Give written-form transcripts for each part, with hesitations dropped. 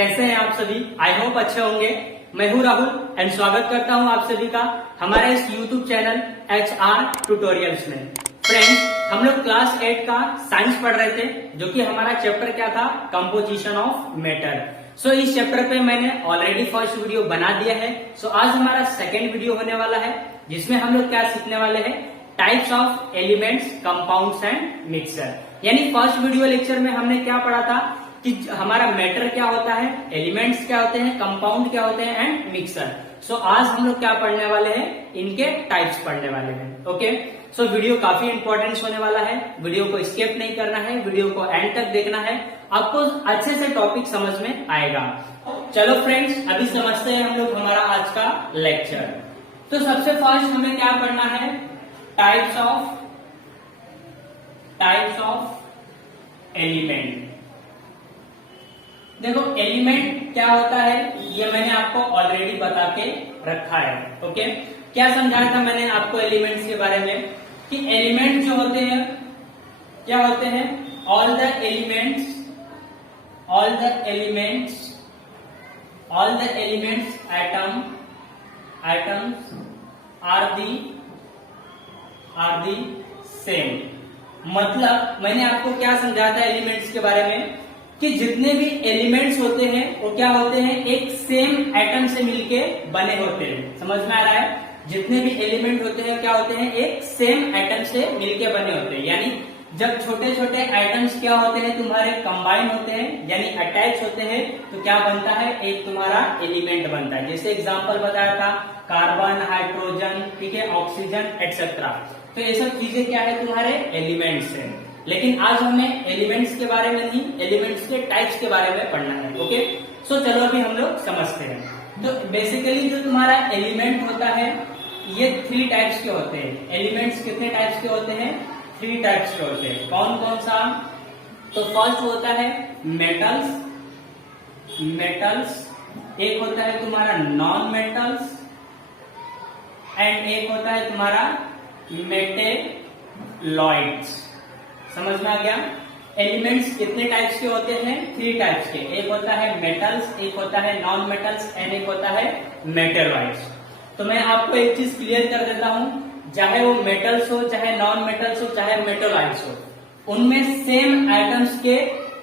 कैसे हैं आप सभी। आई होप अच्छे होंगे। मैं हूं राहुल एंड स्वागत करता हूं आप सभी का हमारे इस यूट्यूब चैनल HR ट्यूटोरियल्स में। फ्रेंड्स, हम लोग क्लास 8 का साइंस पढ़ रहे थे, जो कि हमारा चैप्टर क्या था, कंपोजिशन ऑफ मैटर। सो इस चैप्टर पे मैंने ऑलरेडी फर्स्ट वीडियो बना दिया है। सो आज हमारा सेकेंड वीडियो होने वाला है, जिसमें हम लोग क्या सीखने वाले हैं, types of elements, compounds and mixture. यानी फर्स्ट वीडियो लेक्चर में हमने क्या पढ़ा था कि हमारा मैटर क्या होता है, एलिमेंट्स क्या होते हैं, कंपाउंड क्या होते हैं एंड मिक्सचर। सो आज हम लोग क्या पढ़ने वाले हैं, इनके टाइप्स पढ़ने वाले हैं। ओके, सो वीडियो काफी इंपॉर्टेंट होने वाला है। वीडियो को स्किप नहीं करना है, वीडियो को एंड तक देखना है, आपको अच्छे से टॉपिक समझ में आएगा। चलो फ्रेंड्स, अभी समझते हैं हम लोग हमारा आज का लेक्चर। तो सबसे फर्स्ट हमें क्या पढ़ना है, टाइप्स ऑफ एलिमेंट। देखो एलिमेंट क्या होता है, ये मैंने आपको ऑलरेडी बता के रखा है। ओके, क्या समझाया था मैंने आपको एलिमेंट्स के बारे में, कि एलिमेंट जो होते हैं क्या होते हैं, all the elements atoms are the same. मतलब मैंने आपको क्या समझाया था एलिमेंट्स के बारे में, कि जितने भी एलिमेंट्स होते हैं वो क्या होते हैं, एक सेम एटम से मिलके बने होते हैं। समझ में आ रहा है, जितने भी एलिमेंट होते हैं क्या होते हैं, एक सेम एटम से मिलके बने होते हैं। यानी जब छोटे छोटे एटम्स क्या होते हैं, तुम्हारे कंबाइन होते हैं यानी अटैच होते हैं, तो क्या बनता है, एक तुम्हारा एलिमेंट बनता है। जैसे एग्जांपल बताया था, कार्बन, हाइड्रोजन, ठीक है, ऑक्सीजन एटसेट्रा। तो ये सब चीजें क्या है, तुम्हारे एलिमेंट्स हैं। लेकिन आज हमें एलिमेंट्स के बारे में नहीं, एलिमेंट्स के टाइप्स के बारे में पढ़ना है। ओके, सो चलो अभी हम लोग समझते हैं। तो बेसिकली जो तुम्हारा एलिमेंट होता है, ये 3 टाइप्स के होते हैं। एलिमेंट्स कितने टाइप्स के होते हैं, 3 टाइप्स के होते हैं। कौन कौन सा, तो फर्स्ट होता है मेटल्स, एक होता है तुम्हारा नॉन मेटल्स एंड एक होता है तुम्हारा मेटेलॉइड्स। समझ में आ गया। एलिमेंट्स कितने टाइप्स के होते हैं, 3 टाइप्स के। एक होता है मेटल्स, एक होता है नॉन मेटल्स एंड एक होता है मेटेलॉइड्स। तो मैं आपको एक चीज क्लियर कर देता हूं, चाहे वो मेटल्स हो, चाहे नॉन मेटल्स हो, चाहे मेटेलॉइड्स हो, उनमें सेम एटम्स के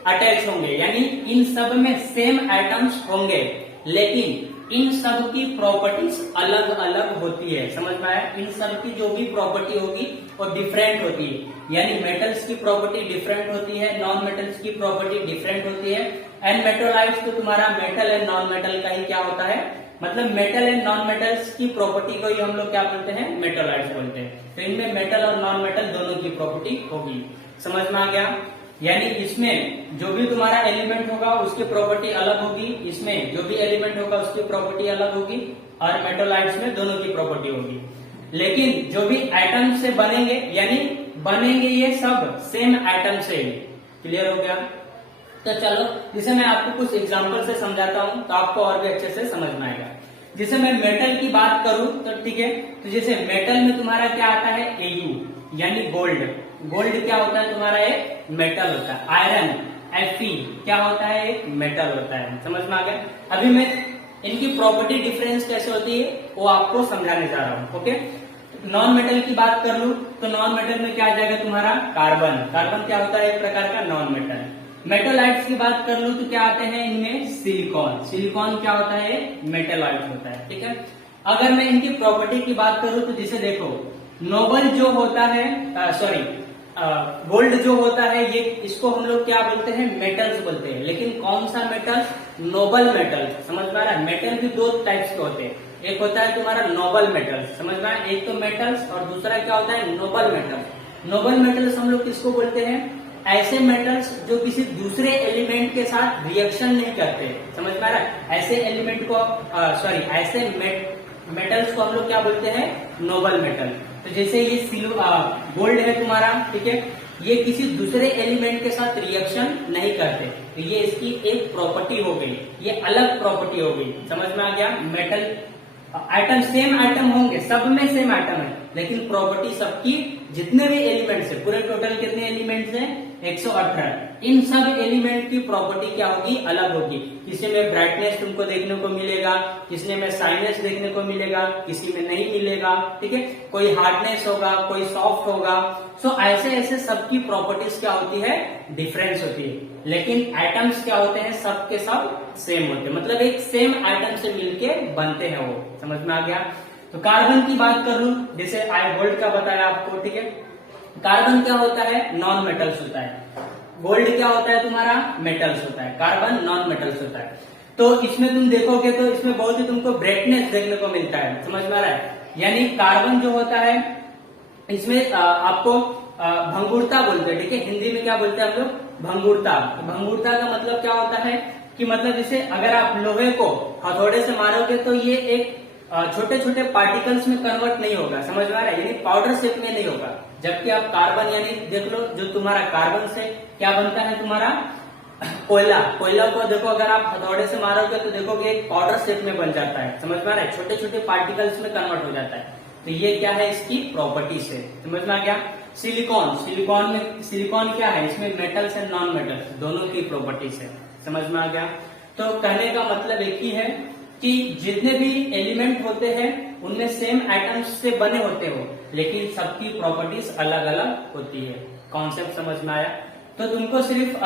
अटैच होंगे। यानी इन सब में सेम एटम्स होंगे, लेकिन इन सब की प्रॉपर्टीज अलग अलग होती है। समझ में आया, इन सब की जो भी प्रॉपर्टी होगी वो डिफरेंट होती है। यानी मेटल्स की प्रॉपर्टी डिफरेंट होती है, नॉन मेटल्स की प्रॉपर्टी डिफरेंट होती है। एंड मेटेलॉइड्स तो तुम्हारा मेटल एंड नॉन मेटल का ही क्या होता है, मतलब मेटल एंड नॉन मेटल्स की प्रॉपर्टी को ही हम लोग क्या बोलते हैं, मेटेलॉइड्स बोलते हैं। तो इनमें मेटल और नॉन मेटल दोनों की प्रॉपर्टी होगी। समझ में आ गया। यानी इसमें जो भी तुम्हारा एलिमेंट होगा उसकी प्रॉपर्टी अलग होगी, इसमें जो भी एलिमेंट होगा उसकी प्रॉपर्टी अलग होगी, और मेटेलॉइड्स में दोनों की प्रॉपर्टी होगी। लेकिन जो भी एटम से बनेंगे, यानी बनेंगे ये सब सेम एटम से ही। क्लियर हो गया। तो चलो, जिसे मैं आपको कुछ एग्जांपल से समझाता हूं, तो आपको और भी अच्छे से समझ में आएगा। जैसे मैं मेटल की बात करूं तो ठीक है, तो जैसे मेटल में तुम्हारा क्या आता है, Au यानी गोल्ड। गोल्ड क्या होता है, तुम्हारा एक मेटल होता है। आयरन Fe क्या होता है, एक मेटल होता है। समझ में आ गया। अभी मैं इनकी प्रॉपर्टी डिफरेंस कैसे होती है वो आपको समझाने जा रहा हूँ। ओके, नॉन मेटल की बात कर लूं तो नॉन मेटल में क्या आ जाएगा तुम्हारा, कार्बन। कार्बन क्या होता है, एक प्रकार का नॉन मेटल। मेटेलॉइड्स की बात कर लूं तो क्या आते हैं इनमें, सिलिकॉन। सिलिकॉन क्या होता है, मेटेलॉइड होता है। ठीक है, अगर मैं इनकी प्रॉपर्टी की बात करूं तो जिसे देखो, नोबल जो होता है, गोल्ड जो होता है, ये इसको हम लोग क्या बोलते हैं, मेटल्स बोलते हैं। लेकिन कौन सा मेटल, नोबल मेटल। समझ में आ रहा है। मेटल भी 2 टाइप्स के होते हैं, एक होता है तुम्हारा नोबल मेटल। समझ में आया, एक तो मेटल्स और दूसरा क्या होता है, नोबल मेटल। नोबल मेटल्स हम लोग किसको बोलते हैं, ऐसे मेटल्स जो किसी दूसरे एलिमेंट के साथ रिएक्शन नहीं करते। समझ में आ रहा है। ऐसे एलिमेंट को ऐसे मेटल्स को हम लोग क्या बोलते हैं, नोबल मेटल। तो जैसे ये गोल्ड है तुम्हारा, ठीक है, ये किसी दूसरे एलिमेंट के साथ रिएक्शन नहीं करते, तो ये इसकी एक प्रॉपर्टी हो गई, ये अलग प्रॉपर्टी हो गई। समझ में आ गया। मेटल एटम सेम एटम होंगे, सब में सेम एटम है, लेकिन प्रॉपर्टी सबकी जितने भी एलिमेंट्स है, पूरे टोटल कितने एलिमेंट्स हैं, 118। इन सब एलिमेंट की प्रॉपर्टी क्या होगी, अलग होगी। किसी में ब्राइटनेस तुमको देखने को मिलेगा, किसी में शाइनेस देखने को मिलेगा, किसी में नहीं मिलेगा, ठीक है। कोई हार्डनेस होगा, कोई सॉफ्ट होगा। सो ऐसे ऐसे सबकी प्रॉपर्टीज क्या होती है, डिफरेंस होती है। लेकिन एटम्स क्या होते हैं, सब के सब सेम होते हैं, मतलब एक सेम एटम से मिलके बनते हैं वो। समझ में आ गया। तो कार्बन की बात करूं, जैसे आई गोल्ड का बताया आपको, ठीक है। कार्बन क्या होता है, नॉन मेटल्स होता है। गोल्ड क्या होता है तुम्हारा, मेटल्स होता है। कार्बन नॉन मेटल्स होता है। तो इसमें तुम देखोगे तो इसमें बहुत ही तुमको ब्राइटनेस देखने को मिलता है। समझ में आ रहा है। यानी कार्बन जो होता है इसमें आपको भंगुरता बोलते हैं, ठीक है। हिंदी में क्या बोलते हैं हम लोग, भंगुरता। भंगुरता का मतलब क्या होता है कि मतलब जैसे अगर आप लोहे को हथौड़े से मारोगे तो ये एक छोटे छोटे पार्टिकल्स में कन्वर्ट नहीं होगा। समझ में आ रहा है, यानी पाउडर शेप में नहीं होगा। जबकि आप कार्बन यानी देख लो, जो तुम्हारा कार्बन से क्या बनता है, तुम्हारा कोयला। कोयला को देखो अगर आप हथौड़े से मारोगे तो देखोगे एक पाउडर शेप में बन जाता है। समझ में आ रहा है, छोटे छोटे पार्टिकल्स में कन्वर्ट हो जाता है। तो ये क्या है, इसकी प्रॉपर्टीज है। समझ में आ गया। सिलिकॉन, सिलिकॉन क्या है, इसमें मेटल्स एंड नॉन मेटल्स दोनों की प्रॉपर्टीज है। समझ में आ गया। तो कहने का मतलब एक ही है कि जितने भी एलिमेंट होते हैं उनमें सेम एटम्स से बने होते हो, लेकिन सबकी प्रॉपर्टीज अलग अलग होती है। कॉन्सेप्ट समझ में आया। तो तुमको सिर्फ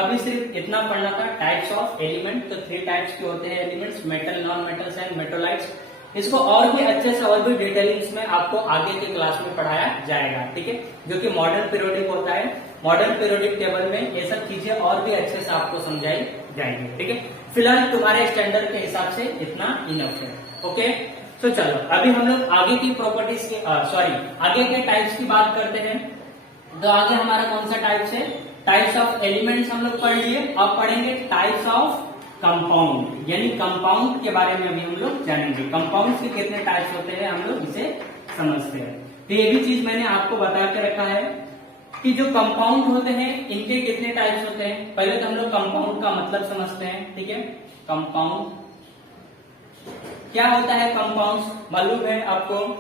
इतना पढ़ना था, टाइप्स ऑफ एलिमेंट। तो 3 टाइप्स के होते हैं elements, metal, non metals and मेटोलाइट्स। इसको और भी अच्छे से और भी डिटेलिंग्स में आपको आगे के क्लास में पढ़ाया जाएगा, ठीक है। जो कि मॉडर्न पीरियोडिक होता है, मॉडर्न पीरियोडिक टेबल में ये सब चीजें और भी अच्छे से आपको समझाई जाएंगी, ठीक है। फिलहाल तुम्हारे स्टैंडर्ड के हिसाब से इतना इनफ है, ओके। तो चलो अभी हम लोग आगे की प्रॉपर्टीज की आगे के टाइप्स की बात करते हैं। तो आगे हमारा कौन सा टाइप्स है, टाइप्स ऑफ एलिमेंट्स हम लोग पढ़ लिए। अब पढ़ेंगे टाइप्स ऑफ कंपाउंड, यानी कंपाउंड के बारे में अभी हम लोग जानेंगे। कंपाउंड्स के कितने टाइप्स होते हैं हम लोग इसे समझते हैं। तो ये भी चीज मैंने आपको बता के रखा है कि जो कंपाउंड होते हैं इनके कितने टाइप्स होते हैं। पहले तो हम लोग कंपाउंड का मतलब समझते हैं, ठीक है। कंपाउंड क्या होता है, कंपाउंड्स मालूम है आपको,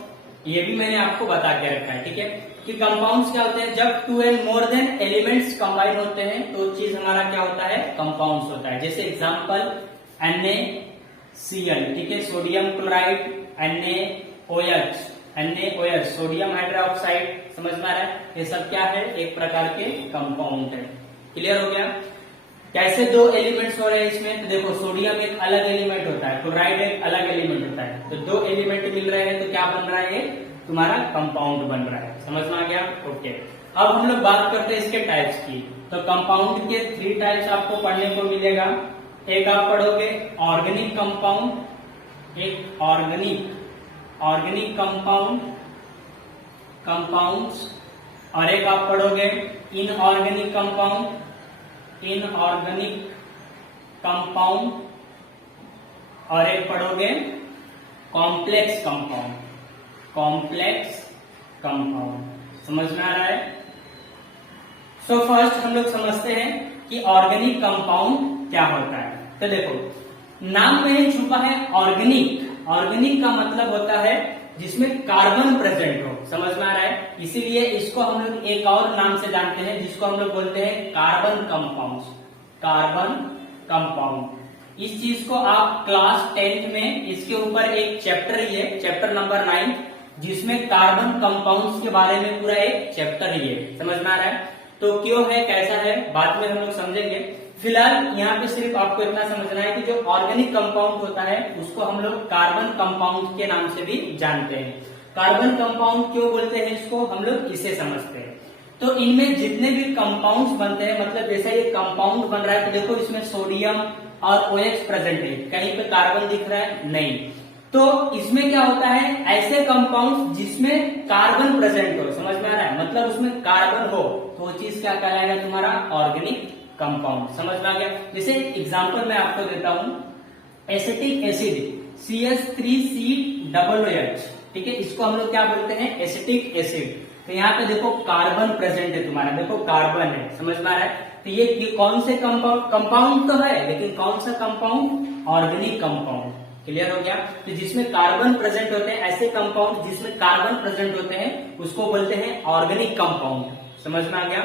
ये भी मैंने आपको बता के रखा है, ठीक है। कि कंपाउंड्स क्या होते हैं, जब 2 and more than elements combine होते हैं तो चीज हमारा क्या होता है, कंपाउंड्स होता है। जैसे एग्जांपल NaCl, ठीक है, sodium chloride, NaOH, sodium hydroxide. समझ में आ रहा है, ये सब क्या है, एक प्रकार के कंपाउंड है। क्लियर हो गया। कैसे 2 एलिमेंट्स हो रहे हैं इसमें, तो देखो सोडियम एक अलग एलिमेंट होता है, क्लोराइड एक अलग एलिमेंट होता है। तो 2 एलिमेंट मिल रहे हैं तो क्या बन रहा है, तुम्हारा कंपाउंड बन रहा है। समझ में आ गया, ओके। अब हम लोग बात करते हैं इसके टाइप्स की। तो कंपाउंड के 3 टाइप्स आपको पढ़ने को मिलेगा। एक आप पढ़ोगे ऑर्गेनिक कंपाउंड, एक ऑर्गेनिक कंपाउंड्स, और एक आप पढ़ोगे इनऑर्गेनिक कंपाउंड, और एक पढ़ोगे कॉम्प्लेक्स कंपाउंड। समझ में आ रहा है। सो फर्स्ट हम लोग समझते हैं कि ऑर्गेनिक कंपाउंड क्या होता है। तो देखो नाम में ही छुपा है ऑर्गेनिक का मतलब होता है जिसमें कार्बन प्रेजेंट हो। समझ में आ रहा है। इसीलिए इसको हम लोग एक और नाम से जानते हैं जिसको हम लोग बोलते हैं कार्बन कंपाउंड। इस चीज को आप क्लास 10th में इसके ऊपर एक चैप्टर ही है, चैप्टर नंबर 9, जिसमें कार्बन कंपाउंड्स के बारे में पूरा एक चैप्टर ही है। समझ में आ रहा है। तो क्यों है, कैसा है, बाद में हम लोग समझेंगे। फिलहाल यहाँ पे सिर्फ आपको इतना समझना है कि जो ऑर्गेनिक कंपाउंड होता है उसको हम लोग कार्बन कंपाउंड के नाम से भी जानते हैं। कार्बन कंपाउंड क्यों बोलते हैं इसको, हम लोग इसे समझते हैं। तो इनमें जितने भी कंपाउंड्स बनते हैं, मतलब जैसे ये कंपाउंड बन रहा है तो देखो इसमें सोडियम और OH प्रेजेंट है, कहीं पे कार्बन दिख रहा है नहीं। तो इसमें क्या होता है, ऐसे कंपाउंड्स जिसमें कार्बन प्रेजेंट हो। समझ में आ रहा है, मतलब उसमें कार्बन हो तो वो चीज क्या कहलाएगा, तुम्हारा ऑर्गेनिक कंपाउंड। समझ में आ गया। जैसे एग्जांपल मैं आपको देता हूं, एसिटिक एसिड CH3COOH, ठीक है, इसको हम लोग क्या बोलते हैं, एसिटिक एसिड। तो यहाँ पे देखो कार्बन प्रेजेंट है तुम्हारा, देखो कार्बन है। समझ में आ रहा है। तो ये कौन से कंपाउंड तो है, लेकिन कौन सा कंपाउंड, ऑर्गेनिक कंपाउंड। क्लियर हो गया। तो जिसमें कार्बन प्रेजेंट होते हैं, ऐसे कंपाउंड जिसमें कार्बन प्रेजेंट होते हैं उसको बोलते हैं ऑर्गेनिक कंपाउंड। समझ में आ गया।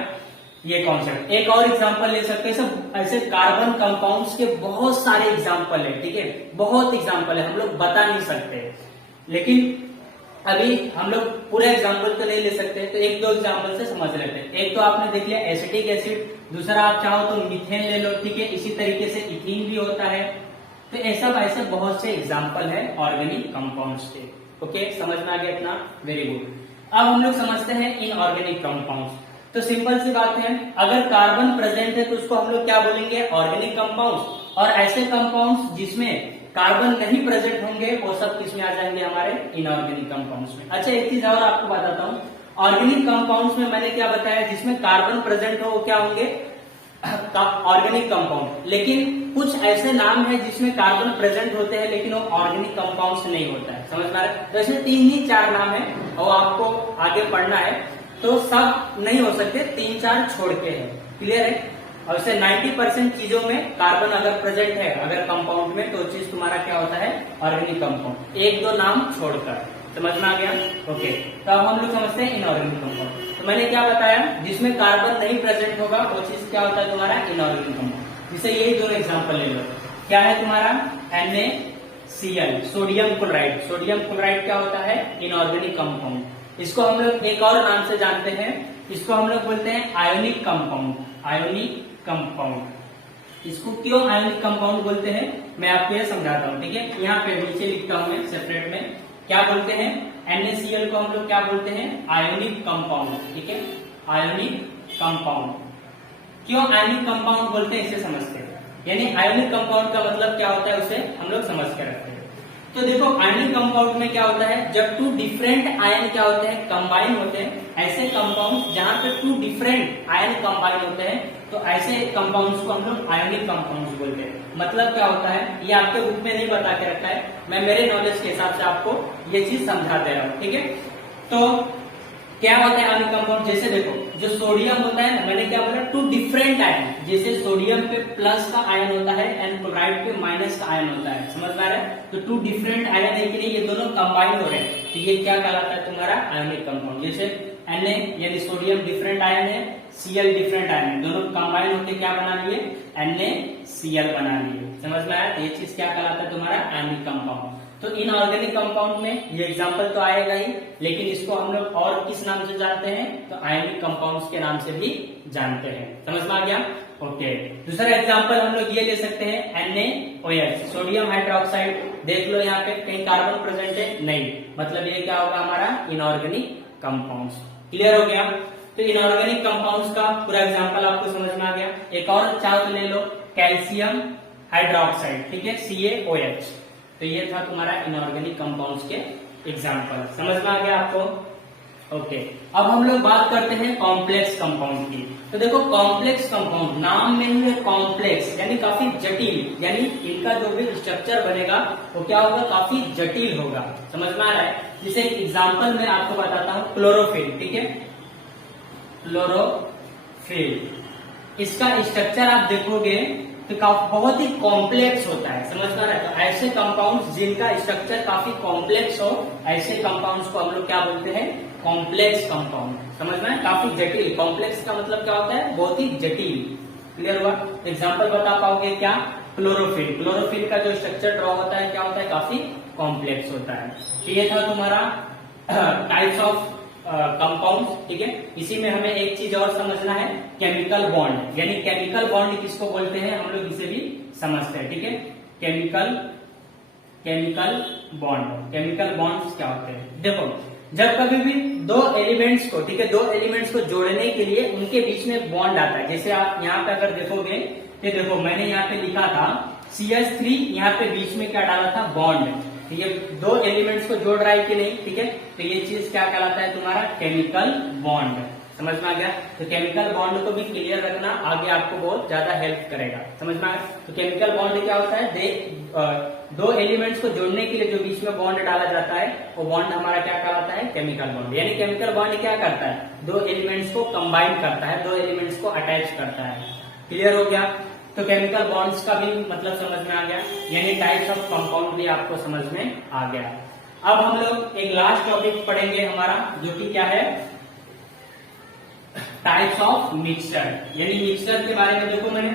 ये कॉन्सेप्ट। एक और एग्जांपल ले सकते हैं, सब ऐसे कार्बन कंपाउंड्स के बहुत सारे एग्जांपल है, ठीक है, बहुत एग्जांपल है, हम लोग बता नहीं सकते, लेकिन अभी हम लोग पूरा एग्जांपल तो नहीं ले सकते, तो एक दो एग्जांपल से समझ लेते हैं। एक तो आपने देख लिया एसिटिक एसिड, दूसरा आप चाहो तो मीथेन ले लो, ठीक है, इसी तरीके से इथीन भी होता है। तो ऐसे बहुत से एग्जाम्पल है ऑर्गेनिक कंपाउंड्स के। ओके, समझ में आ गया इतना? Very good. अब हम लोग समझते हैं इनऑर्गेनिक कंपाउंड्स। तो सिंपल सी बात है, अगर कार्बन प्रेजेंट है तो उसको हम लोग क्या बोलेंगे? Organic compounds. और ऐसे कंपाउंड्स जिसमें कार्बन नहीं प्रेजेंट होंगे वो सब किसमें आ जाएंगे? हमारे इनऑर्गेनिक कंपाउंड्स में। अच्छा, एक चीज और आपको बताता हूँ, ऑर्गेनिक कंपाउंड्स में मैंने क्या बताया, जिसमें कार्बन प्रेजेंट हो वो क्या होंगे? Organic compound. लेकिन कुछ ऐसे नाम है जिसमें कार्बन प्रेजेंट होते हैं लेकिन वो ऑर्गेनिक कंपाउंड्स नहीं होता है, समझ में आ रहा है? तो इसमें 3 ही 4 नाम है और आपको आगे पढ़ना है, तो सब नहीं हो सकते, 3-4 छोड़ के है। क्लियर है? और इससे 90% चीजों में कार्बन अगर प्रेजेंट है अगर कंपाउंड में, तो चीज तुम्हारा क्या होता है? Organic compound. 1-2 नाम छोड़कर, समझ में आ गया? ओके, तो अब हम लोग समझते हैं इनऑर्गेनिक कंपाउंड। तो मैंने क्या बताया, जिसमें कार्बन नहीं प्रेजेंट होगा वो चीज क्या होता है तुम्हारा? Inorganic compound. जिसे यही दोनों एग्जांपल ले लो। क्या है तुम्हारा? NaCl, sodium chloride. Sodium chloride क्या होता है? Inorganic compound. इसको हम लोग एक और नाम से जानते हैं, इसको हम लोग बोलते हैं आयोनिक कंपाउंड। Ionic compound. इसको क्यों आयोनिक कंपाउंड बोलते हैं मैं आपको ये समझाता हूँ, ठीक है? यहाँ पे नीचे लिखता हूं मैं सेपरेट में, क्या बोलते हैं? NaCl को हम लोग क्या बोलते हैं? आयोनिक कंपाउंड, ठीक है, आयोनिक कंपाउंड। क्यों आयोनिक कंपाउंड बोलते हैं इसे समझते हैं, यानी आयोनिक कंपाउंड का मतलब क्या होता है उसे हम लोग समझ के रखते हैं। तो देखो आयोनिक कंपाउंड में क्या होता है, जब 2 डिफरेंट आयन क्या होते हैं? कंबाइन होते हैं। ऐसे कंपाउंड जहां पे 2 डिफरेंट आयन कंबाइन होते हैं तो ऐसे कंपाउंड्स को हम लोग आयोनिक कंपाउंड्स बोलते हैं। मतलब क्या होता है ये आपके बुक में नहीं बता के रखा है, मैं मेरे नॉलेज के हिसाब से आपको ये चीज समझा दे रहा हूँ, ठीक है? तो क्या होता है आयोनिक कंपाउंड? जैसे देखो जो सोडियम होता है ना, मैंने क्या बोला? 2 डिफरेंट आयन, जैसे सोडियम पे प्लस का आयन होता है एंड क्लोराइड पे माइनस का आयन होता है, समझ में आ रहा है? तो 2 डिफरेंट आयन है कि नहीं, ये दोनों कंबाइन हो रहे हैं, तो ये क्या कहलाता है तुम्हारा? Ionic compound. जैसे Na यानी सोडियम डिफरेंट आयन है, Cl डिफरेंट आयन है, दोनों कंबाइन होकर क्या बना लिए? NaCl बना लिए, समझ में आया? ये चीज क्या कहलाता है तुम्हारा? Ionic compound. तो इनऑर्गेनिक कंपाउंड में ये एग्जांपल तो आएगा ही, लेकिन इसको हम लोग और किस नाम से जानते हैं? तो आयोनिक कंपाउंड्स के नाम से भी जानते हैं, समझ में आ गया? ओके, दूसरा एग्जांपल हम लोग ये ले सकते हैं NaOH, सोडियम हाइड्रोक्साइड। देख लो यहाँ पे कहीं कार्बन प्रेजेंट है? नहीं, मतलब ये क्या होगा हमारा? Inorganic compounds. क्लियर हो गया? तो इनऑर्गेनिक कंपाउंड्स का पूरा एग्जांपल आपको समझ में आ गया। एक और चार्ट ले लो, कैल्शियम हाइड्रोक्साइड, ठीक है, CaOH। तो ये था तुम्हारा इनऑर्गेनिक कंपाउंड्स के एग्जांपल, समझ में आ गया आपको? ओके, अब हम लोग बात करते हैं कॉम्प्लेक्स कंपाउंड की। तो देखो कॉम्प्लेक्स कंपाउंड नाम में ही है कॉम्प्लेक्स, यानी काफी जटिल, यानी इनका जो भी स्ट्रक्चर बनेगा वो क्या होगा? काफी जटिल होगा, समझ में आ रहा है? जैसे एग्जांपल मैं आपको बताता हूँ, क्लोरोफिल, ठीक है, क्लोरोफिल, इसका स्ट्रक्चर आप देखोगे तो बहुत ही कॉम्प्लेक्स होता है, समझ में आ रहा है? तो ऐसे कंपाउंड्स जिनका स्ट्रक्चर काफी कॉम्प्लेक्स हो, ऐसे कंपाउंड्स को हम लोग क्या बोलते हैं? कॉम्प्लेक्स कंपाउंड, समझ में? काफी जटिल, कॉम्प्लेक्स का मतलब क्या होता है? बहुत ही जटिल। क्लियर हुआ? एग्जाम्पल बता पाओगे क्या? क्लोरोफिल, क्लोरोफिल का जो स्ट्रक्चर ड्रॉ होता है क्या होता है? काफी कॉम्प्लेक्स होता है। तो ये था तुम्हारा टाइप्स ऑफ कंपाउंड, ठीक है? इसी में हमें एक चीज और समझना है, केमिकल बॉन्ड, यानी केमिकल बॉन्ड किसको बोलते हैं हम लोग इसे भी समझते हैं, ठीक है? केमिकल बॉन्ड, केमिकल बॉन्ड्स क्या होते हैं? देखो जब कभी भी 2 एलिमेंट्स को, ठीक है, 2 एलिमेंट्स को जोड़ने के लिए उनके बीच में बॉन्ड आता है। जैसे आप यहाँ पे अगर देखोगे तो देखो मैंने यहाँ पे लिखा था CH3, यहाँ पे बीच में क्या डाला था? बॉन्ड। तो ये 2 एलिमेंट्स को जोड़ रहा है कि नहीं, ठीक है? तो ये चीज क्या कहलाता है तुम्हारा? केमिकल बॉन्ड, समझ में आ गया? तो केमिकल बॉन्ड को भी क्लियर रखना आगे आपको बहुत ज्यादा हेल्प करेगा, समझ में आ गया? तो केमिकल बॉन्ड क्या होता है? 2 एलिमेंट्स को जोड़ने के लिए जो बीच में बॉन्ड डाला जाता है वो बॉन्ड हमारा क्या कहलाता है? Chemical bond. यानी केमिकल बॉन्ड क्या करता है? 2 एलिमेंट्स को कंबाइन करता है, 2 एलिमेंट्स को अटैच करता है। क्लियर हो गया? तो केमिकल बॉन्ड्स का भी मतलब समझ में आ गया, यानी टाइप्स ऑफ कंपाउंड भी आपको समझ में आ गया। अब हम लोग एक लास्ट टॉपिक पढ़ेंगे हमारा, जो कि क्या है? टाइप्स ऑफ मिक्सचर, यानी मिक्सचर के बारे में देखो मैंने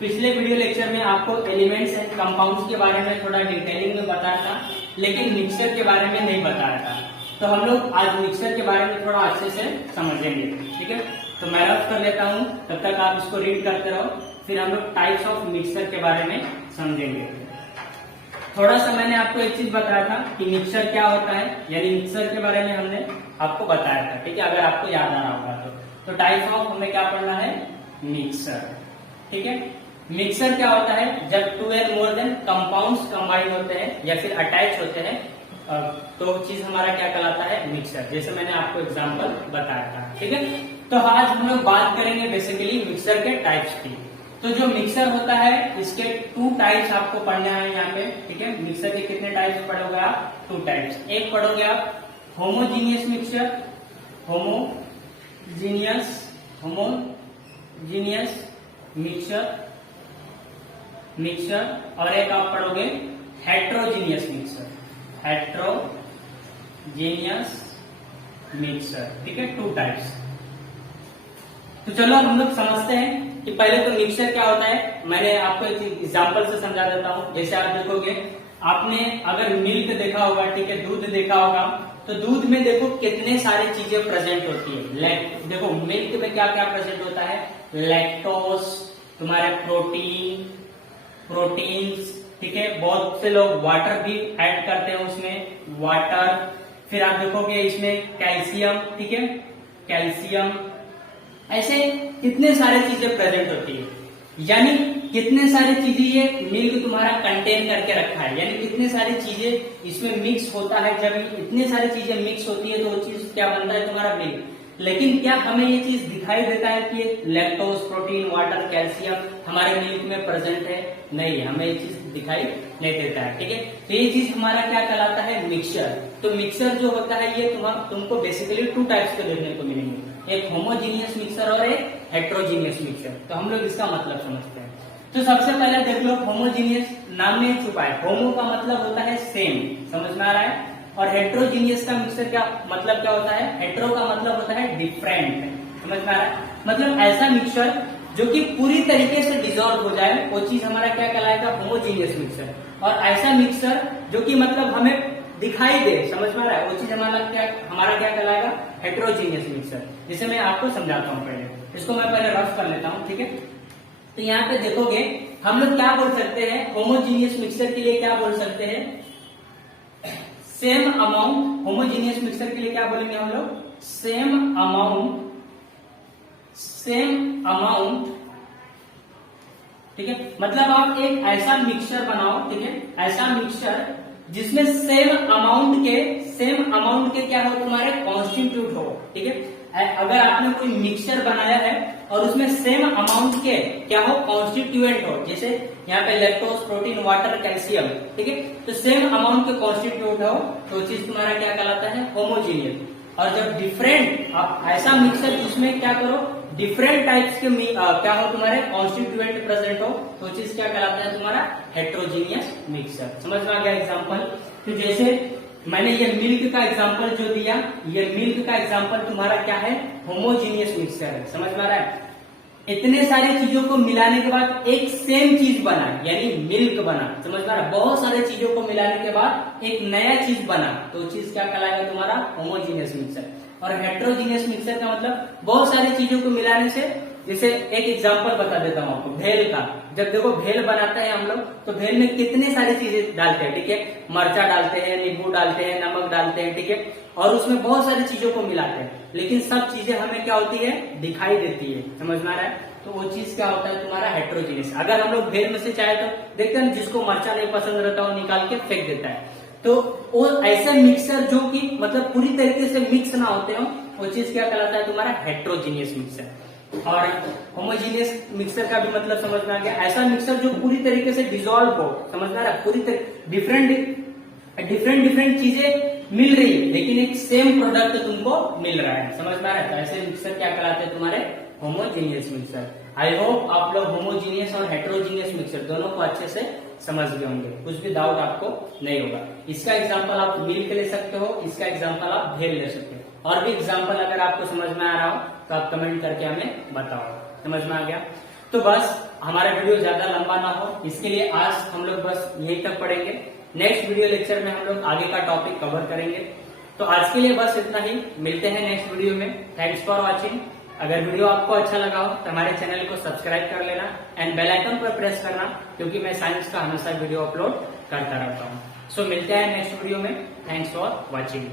पिछले वीडियो लेक्चर में आपको एलिमेंट्स एंड कंपाउंड्स के बारे में थोड़ा डिटेलिंग में बताया था, लेकिन मिक्सचर के बारे में नहीं बताया था। तो हम लोग आज मिक्सचर के बारे में थोड़ा अच्छे से समझेंगे, ठीक है। तो मैं रफ कर लेता हूँ, तब तक आप इसको रीड करते रहो, फिर हम लोग टाइप्स ऑफ मिक्सचर के बारे में समझेंगे। थोड़ा सा मैंने आपको एक चीज बताया था कि मिक्सचर क्या होता है, यानी मिक्सचर के बारे में हमने आपको बताया था, ठीक है, अगर आपको याद आ रहा होगा तो टाइप्स ऑफ हमें क्या पढ़ना है, मिक्सचर, ठीक है। मिक्सचर क्या होता है, जब two and more than compounds combine होते हैं या फिर अटैच होते हैं, तो चीज हमारा क्या कहलाता है, मिक्सचर, जैसे मैंने आपको एग्जांपल बताया था, ठीक है। तो आज हम लोग बात करेंगे बेसिकली मिक्सचर के टाइप्स की। तो जो मिक्सचर होता है इसके 2 टाइप्स आपको पढ़ने हैं यहाँ पे, ठीक है। मिक्सचर के कितने टाइप्स पढ़ोगे आप, 2 टाइप्स। एक पढ़ोगे आप होमोजीनियस मिक्सचर, होमोजीनियस मिक्सचर, और एक आप पढ़ोगे हेट्रोजीनियस मिक्सचर, ठीक है। 2 टाइप्स। तो चलो हम लोग समझते हैं कि पहले तो मिक्सचर क्या होता है। मैंने आपको एक एग्जांपल से समझा देता हूँ। जैसे आप देखोगे, आपने अगर मिल्क देखा होगा, ठीक है, दूध देखा होगा, तो दूध में देखो कितने सारी चीजें प्रेजेंट होती है। देखो मिल्क में क्या क्या प्रेजेंट होता है, लैक्टोस, तुम्हारे प्रोटीन्स, ठीक है। बहुत से लोग वाटर भी ऐड करते हैं उसमें, वाटर। फिर आप देखोगे इसमें कैल्शियम, ठीक है, कैल्शियम। ऐसे कितने सारे चीजें प्रेजेंट होती है, यानी कितने सारी चीजें ये मिल्क तुम्हारा कंटेन करके रखा है, यानी कितने सारी चीजें इसमें मिक्स होता है। जब इतने सारी चीजें मिक्स होती है तो वो चीज क्या बनता है, तुम्हारा मिल्क। लेकिन क्या हमें ये चीज दिखाई देता है कि लैक्टोज, प्रोटीन, वाटर, कैल्शियम हमारे मिल्क में प्रेजेंट है? नहीं, हमें ये चीज दिखाई नहीं देता है, ठीक है। तो ये चीज हमारा क्या कहलाता है, मिक्सचर। तो मिक्सचर जो होता है ये तुमको बेसिकली 2 टाइप्स के देखने को मिलेंगे, एक होमोजीनियस मिक्सचर और एक हेट्रोजीनियस मिक्सचर। तो हम लोग इसका मतलब समझते हैं। तो सबसे पहले देख लो, होमोजीनियस नाम में छुपा है। होमो का मतलब होता है सेम, समझ में आ रहा है। और हेट्रोजीनियस का मिक्सचर क्या मतलब क्या होता है, हेट्रो का मतलब होता है डिफरेंट, समझ में आ रहा है। मतलब ऐसा मिक्सचर जो कि पूरी तरीके से डिजोल्व हो जाए, वो चीज हमारा क्या कहलाएगा, होमोजीनियस मिक्सचर। और ऐसा मिक्सचर जो कि मतलब हमें दिखाई दे, समझ में आ रहा है, वो चीज हमारा क्या कहलाएगा, हेट्रोजीनियस मिक्सचर। जिसे मैं आपको समझाता हूँ। पहले इसको मैं पहले रफ कर लेता हूँ, ठीक है। तो यहाँ पे देखोगे हम लोग क्या बोल सकते हैं, होमोजीनियस मिक्सचर के लिए क्या बोल सकते हैं, सेम अमाउंट। होमोजीनियस मिक्सचर के लिए क्या बोलेंगे हम लोग, सेम अमाउंट, ठीक है। मतलब आप एक ऐसा मिक्सचर बनाओ, ठीक है, ऐसा मिक्सचर जिसमें सेम अमाउंट के क्या हो, तुम्हारे कॉन्स्टिट्यूट हो, ठीक है। अगर आपने कोई मिक्सचर बनाया है और उसमें सेम अमाउंट के क्या हो, कॉन्स्टिट्यूएंट हो, जैसे यहाँ पे लैक्टोज, प्रोटीन, वाटर, कैल्शियम, ठीक है। तो सेम अमाउंट के कॉन्स्टिट्यूट हो तो चीज तुम्हारा क्या कहलाता है, होमोजीनियस। और जब डिफरेंट, आप ऐसा मिक्सचर जिसमें क्या करो, डिफरेंट टाइप्स के क्या हो, तुम्हारे कॉन्स्टिट्यूएंट प्रेजेंट हो, तो चीज क्या कहलाता है, तुम्हारा हेट्रोजीनियस मिक्सचर। समझ में आ गया एग्जांपल। तो जैसे मैंने ये मिल्क का एग्जांपल जो दिया, ये मिल्क का एग्जांपल तुम्हारा क्या है, होमोजीनियस मिक्सचर है, समझ में आ रहा है। इतने सारी चीजों को मिलाने के बाद एक सेम चीज बना, यानी मिल्क बना, समझ में आ रहा है। बहुत सारे चीजों को मिलाने के बाद एक नया चीज बना, तो चीज क्या कहलाएगा, तुम्हारा होमोजीनियस मिक्सचर। और हेट्रोजीनियस मिक्सचर का मतलब बहुत सारी चीजों को मिलाने से, जैसे एक एग्जांपल बता देता हूँ आपको, भेल का। जब देखो भेल बनाते हैं हम लोग, तो भेल में कितने सारी चीजें डालते हैं, ठीक है, मर्चा डालते हैं, नींबू डालते हैं, नमक डालते हैं, ठीक है, और उसमें बहुत सारी चीजों को मिलाते हैं, लेकिन सब चीजें हमें क्या होती है, दिखाई देती है, समझ में आ रहा है। तो वो चीज क्या होता है, तुम्हारा हेट्रोजीनियस। अगर हम लोग भेल में से चाहे तो देखते हैं, जिसको मर्चा नहीं पसंद रहता वो निकाल के फेंक देता है। तो वो ऐसे मिक्सर जो कि मतलब पूरी तरीके से मिक्स ना होते हो, वो चीज क्या कहलाता है, तुम्हारा हेट्रोजीनियस मिक्सर। और होमोजीनियस मिक्सर का भी मतलब समझ में आ गया, ऐसा मिक्सर जो पूरी तरीके से डिसॉल्व हो, समझ में आ रहा है, पूरी डिफरेंट चीजें मिल रही है लेकिन एक सेम प्रोडक्ट तुमको मिल रहा है, समझ में आ रहा है। तो ऐसे मिक्सर क्या कहलाते हैं, तुम्हारे होमोजीनियस मिक्सर। आई होप आप लोग होमोजीनियस और हेट्रोजीनियस मिक्सर दोनों को अच्छे से समझ गए होंगे, कुछ भी डाउट आपको नहीं होगा। इसका एग्जांपल आप मिल्क ले सकते हो, इसका एग्जांपल आप भेल ले सकते हो। और भी एग्जांपल अगर आपको समझ में आ रहा हो तो आप कमेंट करके हमें बताओ। समझ में आ गया? तो बस हमारा वीडियो ज्यादा लंबा ना हो इसके लिए आज हम लोग बस यही तक पढ़ेंगे। नेक्स्ट वीडियो लेक्चर में हम लोग आगे का टॉपिक कवर करेंगे। तो आज के लिए बस इतना ही, मिलते हैं नेक्स्ट वीडियो में। Thanks for watching. अगर वीडियो आपको अच्छा लगा हो तो हमारे चैनल को सब्सक्राइब कर लेना एंड बेल आइकन पर प्रेस करना, क्योंकि मैं साइंस का हमेशा वीडियो अपलोड करता रहता हूँ। सो मिलते हैं नेक्स्ट वीडियो में। Thanks for watching.